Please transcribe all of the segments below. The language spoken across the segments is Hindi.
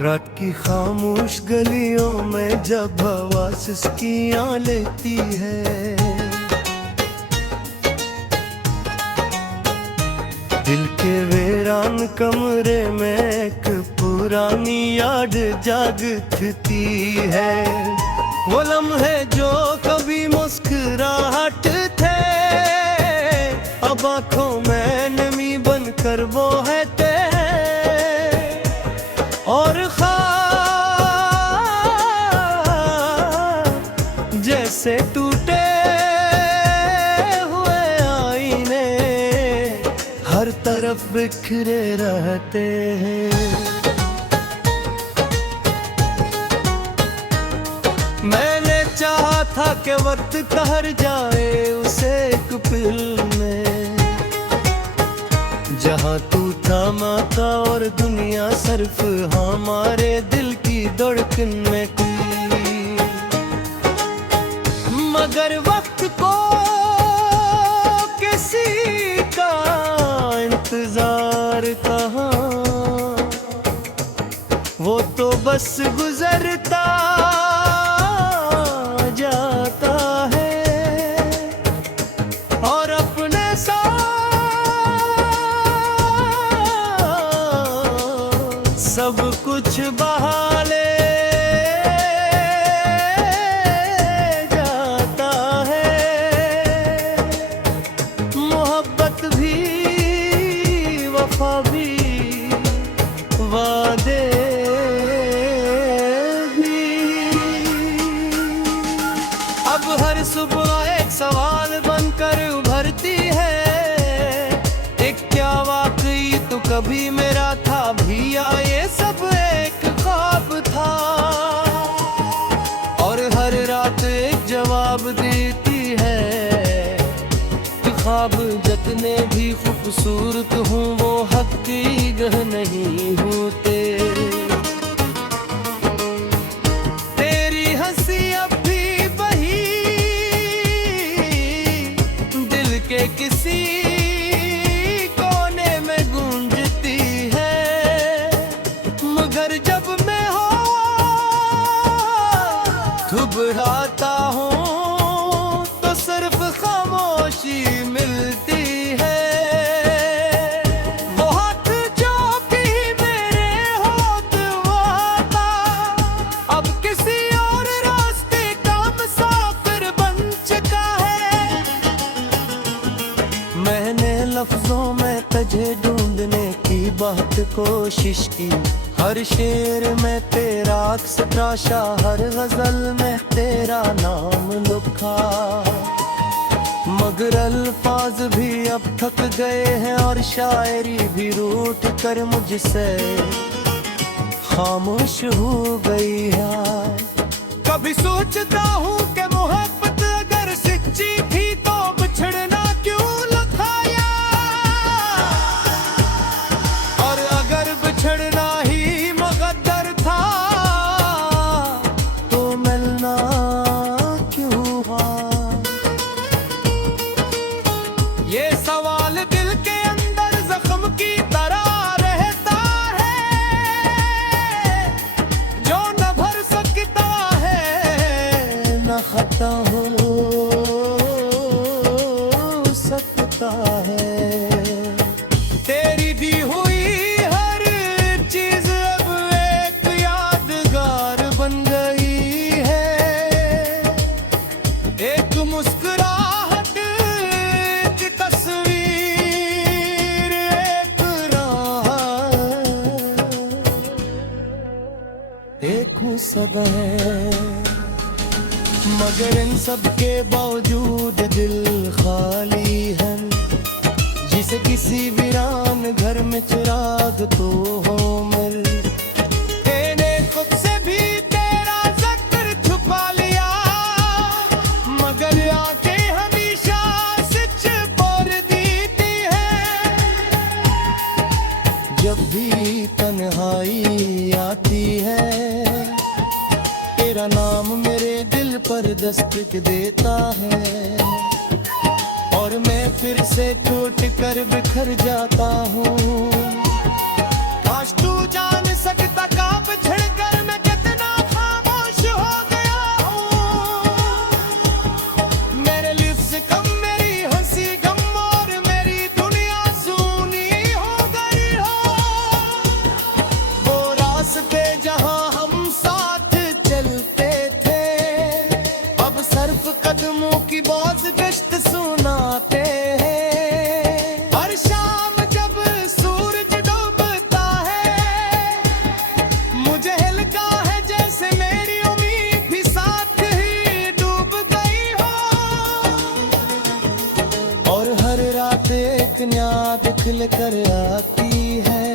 रात की खामोश गलियों में जब हवा सिसकियाँ लेती है, दिल के वीरान कमरे में एक पुरानी याद जागती है। वो लम्हे जो कभी मुस्कुराहट थे, अब आँखों में नमी बनकर वो रहते हैं। और ख्वाब जैसे टूटे हुए आईने हर तरफ बिखरे रहते हैं। मैंने चाहा था कि वक्त ठहर जाए उसे एक पल में, जहाँ तू थामा था और दुनिया सिर्फ हमारे दिल की धड़कन में थी। मगर वक्त को किसी का इंतजार कहाँ, वो तो बस गुजरता जाता है और अपने साथ सब कुछ बहा ले जाता है। मोहब्बत भी, वफा भी, वादे हर सुबह एक सवाल बनकर उभरती है। एक क्या वाकई तो कभी मेरा था भी, या ये सब एक ख्वाब था। और हर रात एक जवाब देती है कि ख्वाब जितने भी खूबसूरत हूँ वो हकीकत नहीं होते। किसी कोने में गूंजती है, मगर जब मैं घबराता हूँ तो सिर्फ खामोशी मिलती है। वो हाथ जो भी मेरे होठ वाला अब किसी और रास्ते का मुसाफिर बन चुका है। मैंने लफ्जों में तुझे ढूंढने की बहुत कोशिश की, हर शेर में तेरा अक्स तराशा, हर गजल में तेरा नाम लिखा। मगर अल्फाज भी अब थक गए हैं और शायरी भी रूठ कर मुझसे खामोश हो गई है। कभी सोचता हूँ कि मोहब्बत अगर सच्ची थी तो बिछड़ना छड़ना ही मुकद्दर था तो मिलना क्यों हुआ। ये सवाल दिल के अंदर जख्म की तरह रहता है, जो न भर सकता है न खत्म हो सकता है। तेरी दी हुई मुस्कुराहट की तस्वीर, एक राह, एक मुसबा है। मगर इन सब के बावजूद दिल खाली है, जिसे किसी वीरान घर में चिराग तो हो मिल। तेने खुद से भी तेरा ज़िक्र छुपा लिया, मगर आंखें हमेशा सच बोल देती है। जब भी तन्हाई आती है तेरा नाम मेरे दिल पर दस्तक देता है, और मैं फिर से टूट कर बिखर जाता हूँ। काश तू जान सकता कांप कदमों की बाज गश्त सुनाते हैं। हर शाम जब सूरज डूबता है मुझे हिलका है जैसे मेरी उम्मीद भी साथ ही डूब गई हो। और हर रात एक न्याद खिल कर आती है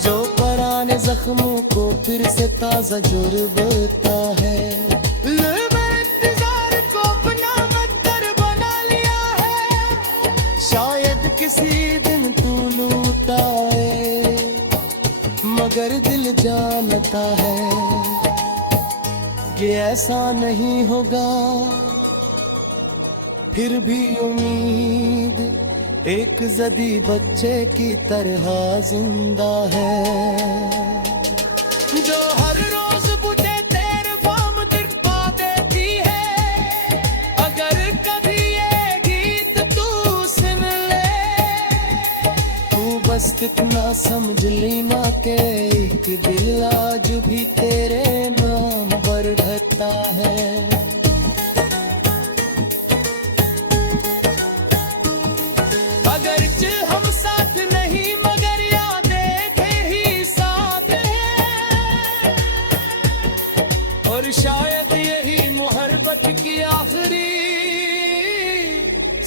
जो पुराने जख्मों को फिर से ताजा जुर्बता है। किसी दिन तू लूटाए मगर दिल जानता है कि ऐसा नहीं होगा। फिर भी उम्मीद एक जदी बच्चे की तरह जिंदा है जो हर रोज मुझे तेरे बाम दिखा देती है। अगर कभी ये गीत तू सुन बस इतना समझ लेना के एक दिल आज भी तेरे नाम पर ढकता है। अगर हम साथ नहीं मगर यादें थे ही साथ हैं। और शायद यही मोहब्बत की आखिरी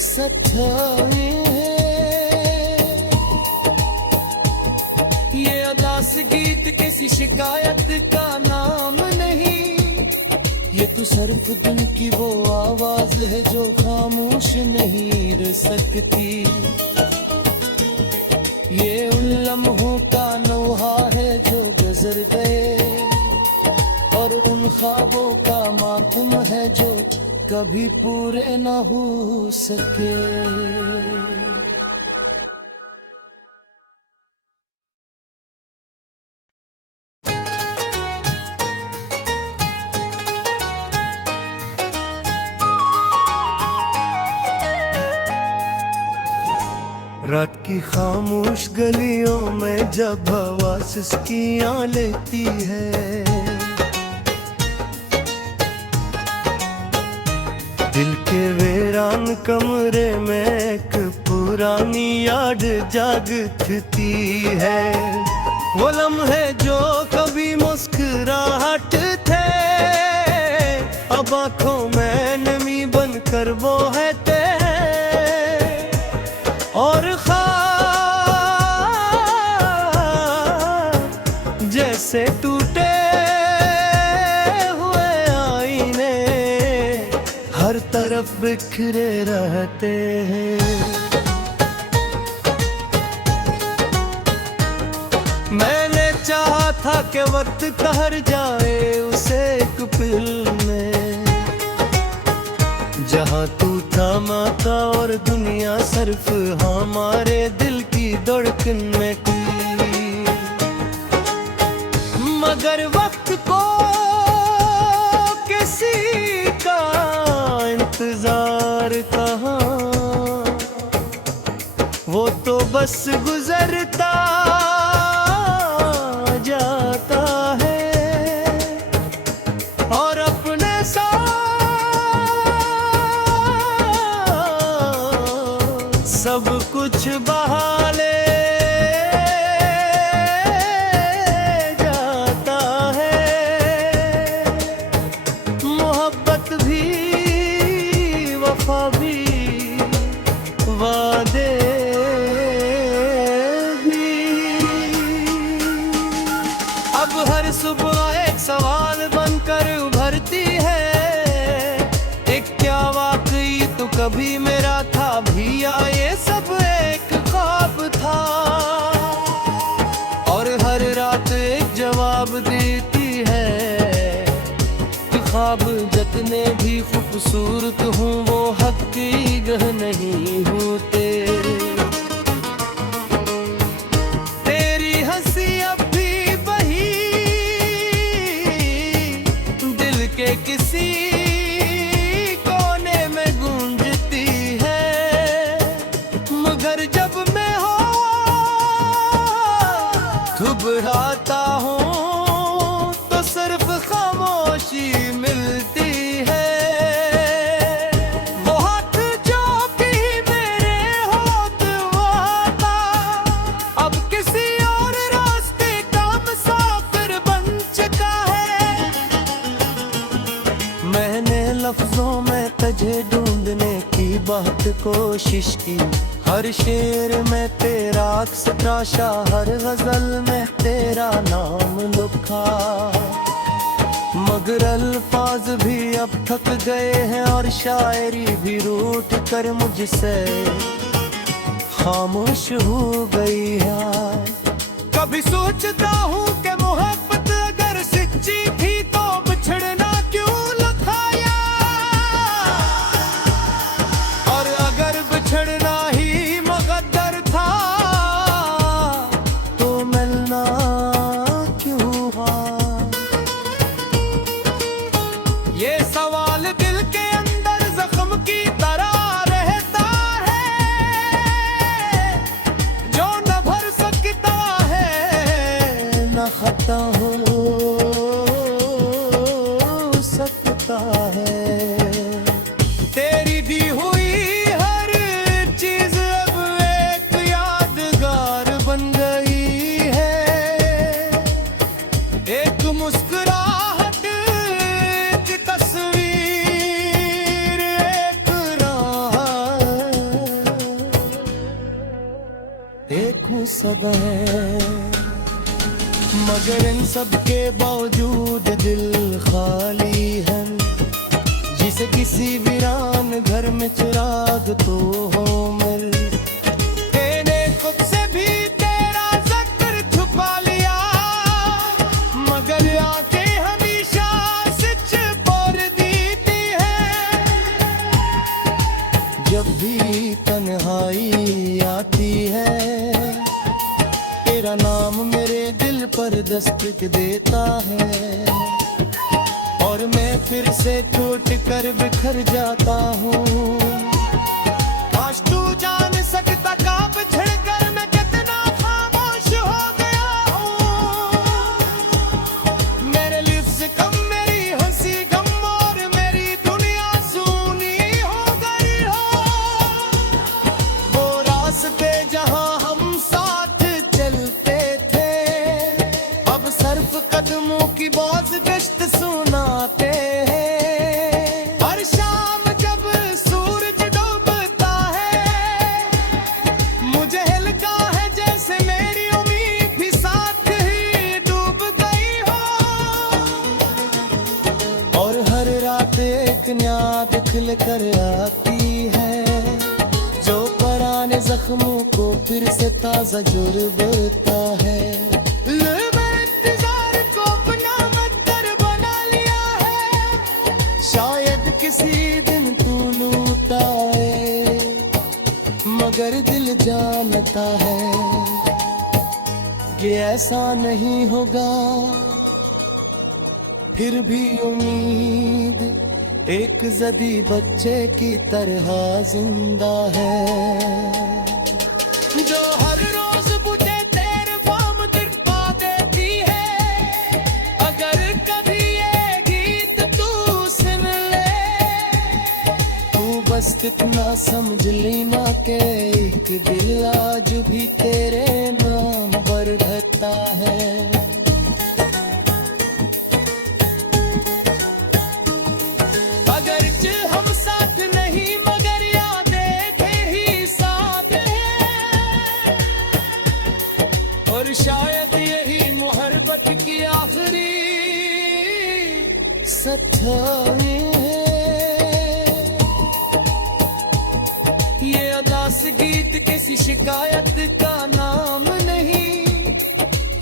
सच्चाई है। ये अदास गीत किसी शिकायत का नाम नहीं, ये तो सिर्फ दिल की वो आवाज है जो खामोश नहीं रह सकती। ये उन लम्हों का नौहा है जो गुजर गए और उन ख्वाबों का मातम है जो कभी पूरे न हो सके। रात की खामोश गलियों में जब हवा सिसकियाँ लेती है, दिल के वीरान कमरे में एक पुरानी याद जागती है। वो लम्हे जो कभी मुस्कुराहट थे अब आँखों में नमी बनकर वो रहते और ख्वाब जैसे टूटे हुए आईने हर तरफ बिखरे रहते हैं। मैंने चाहा था कि वक्त ठहर जाए उसे एक पल में, जहाँ तू थामा था और दुनिया सिर्फ हमारे दिल की धड़कन में थी। मगर वक्त को किसी का इंतजार कहाँ, वो तो बस गुजरता जाता है और अपने सब कुछ बहा ले जाता है। मोहब्बत भी वफा भी वादे भी। अब हर सुबह एक सवाल बनकर उभरती है, एक क्या वाकई तो कभी मेरा था भी या ये सब एक ख्वाब था। और हर रात एक जवाब देती है कि ख्वाब जितने भी खूबसूरत हूँ वो हकीकत नहीं होते। तेरी हंसी अब भी वही दिल के किसी घबराता हूँ तो सिर्फ खामोशी मिलती है। लफ्जों में तुझे ढूंढने की बहुत कोशिश की। हर शेर में तेरा अक्स तराशा, हर गजल में तेरा नाम लिखा। मगर अल्फाज भी अब थक गए हैं और शायरी भी रूठ कर मुझसे खामोश हो गई है। कभी सोचता हूँ कि मोहब्बत अगर सच्ची थी तो बिछड़ना क्यों लिखाया, और अगर बिछड़ना ही मुकद्दर था तो मिलना क्यों हुआ। ये सवाल दिल के अंदर जख्म की तरह रहता है, जो न भर सकता है न खत्म हो सकता है। तेरी दी हुई हर चीज अब एक यादगार बन गई है। एक मुस्कुराहट की तस्वीर, एक राह, एक मुसब्बा है। मगर इन सब के बावजूद दिल खाली है, जिसे किसी वीरान घर में चिराग तो हो मिल। तेने खुद से भी तेरा ज़िक्र छुपा लिया, मगर आंखें हमेशा सच पर देती है। जब भी तन्हाई आती है तेरा नाम मेरे दिल पर दस्तक देता है, और मैं फिर से टूट कर बिखर जाता हूँ। आज तू जान सकता का बिछड़ कर मैं कितना खामोश हो गया हूँ। मेरे लिप्स कम, मेरी हंसी गम, और मेरी दुनिया सूनी हो गई हो। वो रास्ते जहाँ हम साथ चलते थे अब सिर्फ कदमों की बाज गश्त सुनाते हैं। हर शाम जब सूरज डूबता है मुझे हिलता है जैसे मेरी उम्मीद भी साथ ही डूब गई हो। और हर रात एक न्याद खिल कर आती है, जो पुराने जख्मों को फिर से ताजा जुर्बता है। शायद किसी दिन तू लूट आए, मगर दिल जानता है कि ऐसा नहीं होगा। फिर भी उम्मीद एक जदी बच्चे की तरह जिंदा है, जो हर रोज मुझे तेरे बाम दिखा देती है। अगर कभी ये गीत तू सुन ले, तू बस इतना समझ लेना कि एक दिल आज भी तेरे नाम पर धरता है। हम साथ नहीं मगर यादें तेरी साथ हैं, और शायद यही मोहब्बत की आखिरी सच्चाई है। ये अदास गीत किसी शिकायत का नाम नहीं,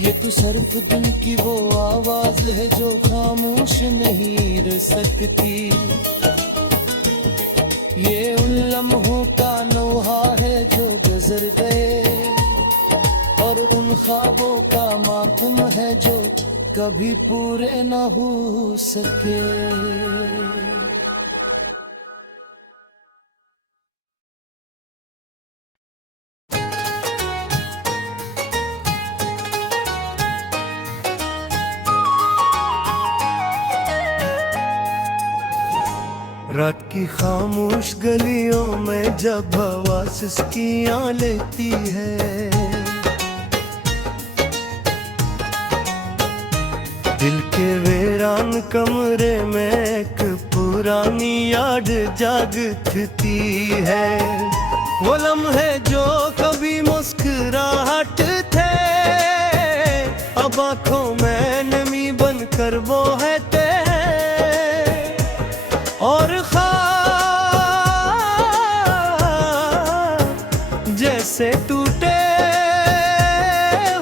ये तो सिर्फ दिल की वो आवाज है जो खामोश नहीं रह सकती। ये उन लम्हों का नोहा है जो गुजर गए, और उन ख्वाबों का मातम है जो कभी पूरे न हो सके। रात की खामोश गलियों में जब हवा सिसकियाँ लेती है, दिल के वीरान कमरे में एक पुरानी याद जागती है, वो लम्हे जो कभी मुस्कुराहट थे, अब आंखों में नमी बनकर वो रहते हैं। और ख्वाब जैसे टूटे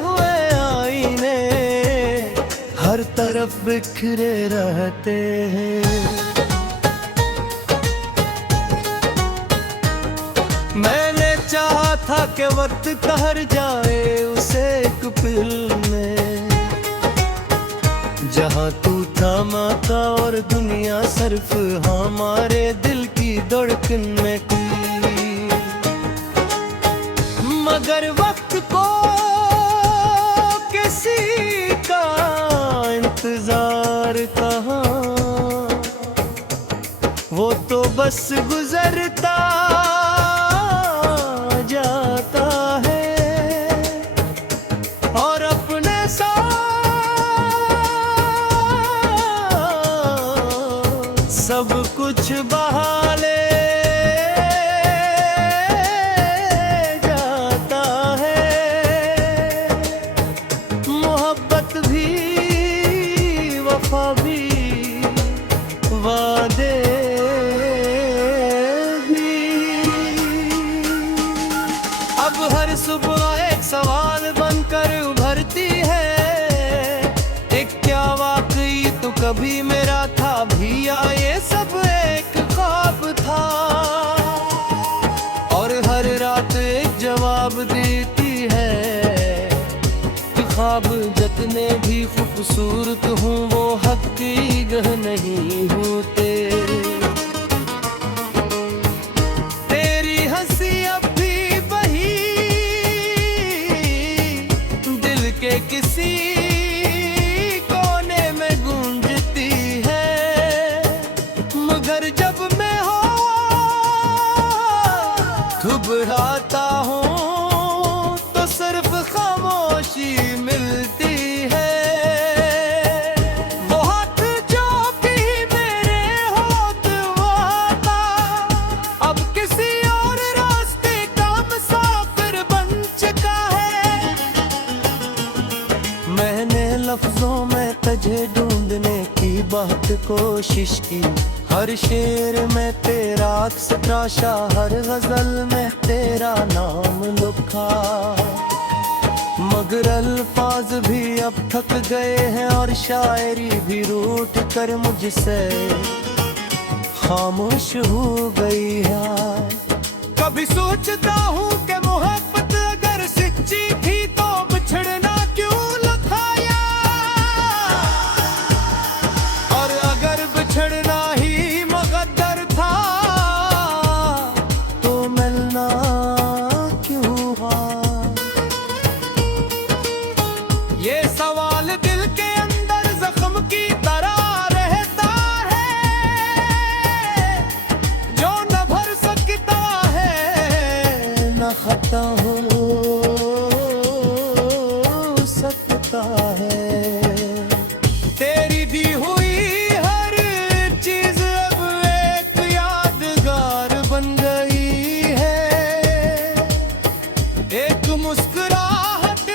हुए आईने हर तरफ बिखरे रहते हैं। मैंने चाहा था कि वक्त ठहर जाए उसे एक पल में, जहाँ तू थामा था और दुनिया सिर्फ हमारे दिल की धड़कन में थी। मगर वक्त को किसी का इंतजार कहाँ, वो तो बस गुजरता जाता है और अपने साथ सब कुछ बहा ले जाता है। मोहब्बत भी वफा भी वादे अब हर सुबह एक सवाल बनकर उभरती है, एक क्या वाकई तो कभी मेरा था भी या ये सब एक ख्वाब था। और हर रात एक जवाब देती है कि ख्वाब जितने भी खूबसूरत हूँ वो हकीकत नहीं होते। तेरी हंसी अब किसी कोने में गूंजती है, मगर जब मैं हो घबराता हूँ तो सिर्फ खामोशी मिलती है। वो हाथ जो भी मेरे होठ वाता अब किसी और रास्ते का मुसाफिर बन चुका है। मैंने लफ्जों में तुझे ढूंढने की बहुत कोशिश की, हर शेर में तेरा अक्स तराशा, हर गजल में तेरा नाम लिखा। मगर अल्फाज भी अब थक गए हैं और शायरी भी रूठ कर मुझसे खामोश हो गई है। कभी सोचता हूँ कि मोहब्बत अगर सच्ची थी तो बिछड़ना क्यों लखाया, और अगर बिछड़ना ही मुकद्दर था तो मिलना क्यों हुआ। ये सवाल दिल के अंदर जख्म की तरह रहता है, जो न भर सकता है न खत्म हो सकता है। तेरी दी हुई हर चीज अब एक यादगार बन गई है, एक मुस्कुराहट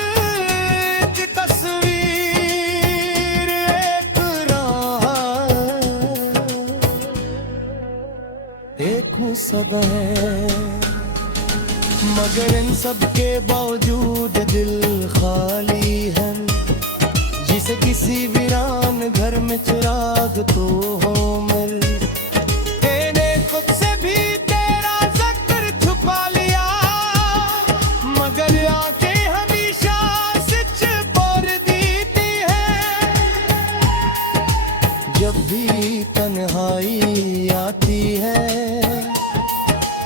की तस्वीर, एक राह, एक मुसबा है। मगर इन सब के बावजूद दिल खाली है, जिसे किसी वीरान घर में चिराग तो हो मिल। मैंने खुद से भी तेरा जिक्र छुपा लिया, मगर आंखें हमेशा सच पर देती है। जब भी तन्हाई आती है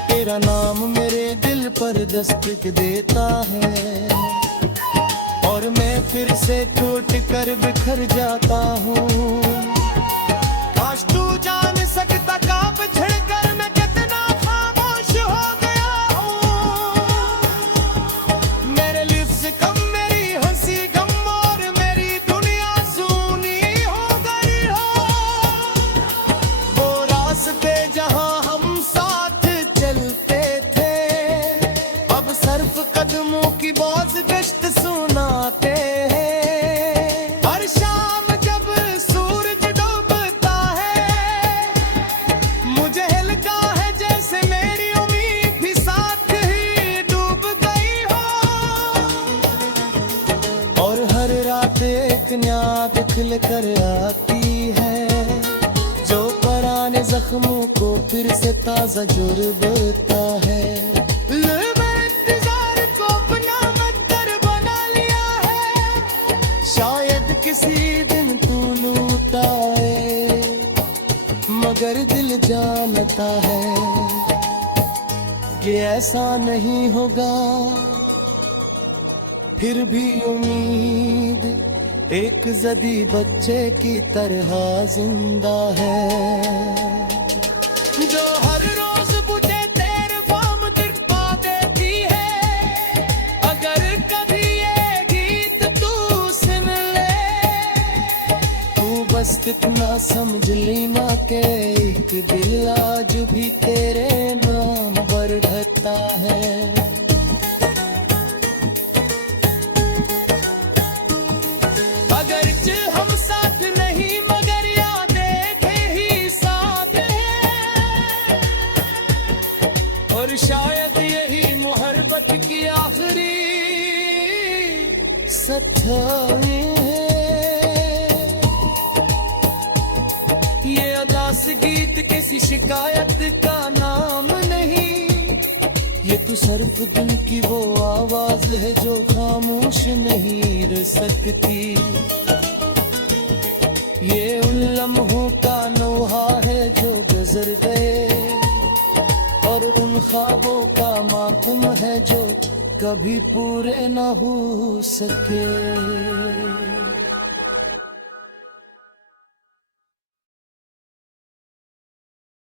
तेरा नाम मेरे दिल पर दस्तक देता है, और मैं फिर से टूट कर बिखर जाता हूँ। आज तू जान सकता का बिछड़ कर मैं कितना खामोश हो गया हूँ। मेरे लिप्स कम, मेरी हंसी कम, और मेरी दुनिया सूनी हो गई हो। वो रात न्याद खिल कर आती है, जो पुराने जख्मों को फिर से ताजा जुर्बता है। इंतजार को अपना मंतर बना लिया है, शायद किसी दिन तू लौटाए, मगर दिल जानता है कि ऐसा नहीं होगा। फिर भी उम्मीद एक जदी बच्चे की तरह जिंदा है, जो हर रोज बुझे तेरे बाम तिरपा देती है। अगर कभी ये गीत तू सुन ले, तू बस इतना समझ लेना के एक दिल आज भी तेरे नाम पर ढकता है। हम साथ नहीं मगर यादें थे ही साथ हैं, और शायद यही मोहब्बत की आखिरी सच्चाई है। ये अदास गीत किसी शिकायत का नाम नहीं, ये तो सिर्फ दिल की वो आवाज है जो खामोश नहीं रह सकती। ये उन लम्हों का नोहा है जो गुजर गए, और उन ख्वाबों का मातम है जो कभी पूरे न हो सके।